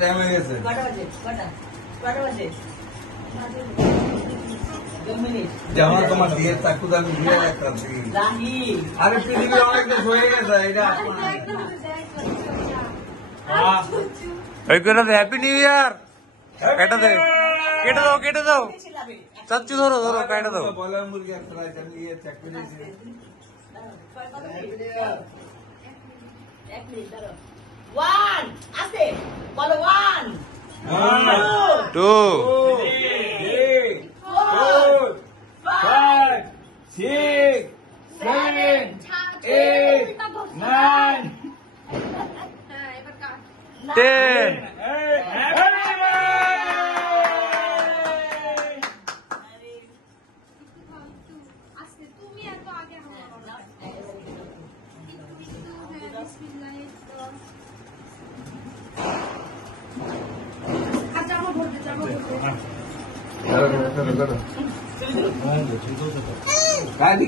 Time হয়ে গেছে। যেমন তোমার বিয়ের চাকু দামি বিয়ে রাখতাম। আরে পৃথিবী অনেক দেশ হয়ে গেছে এটা। Happy new year. কেটে দে, কেটে দাও, কেটে দাও। চাচ্চু ধরো, ধরো, কেটে দাও। বলার মুরগি একটা নিয়ে চেক করে দিয়েছি। One, আছে বলো one, two, 3, 4, 5, 6, 7, 8, 9, 10. काय दी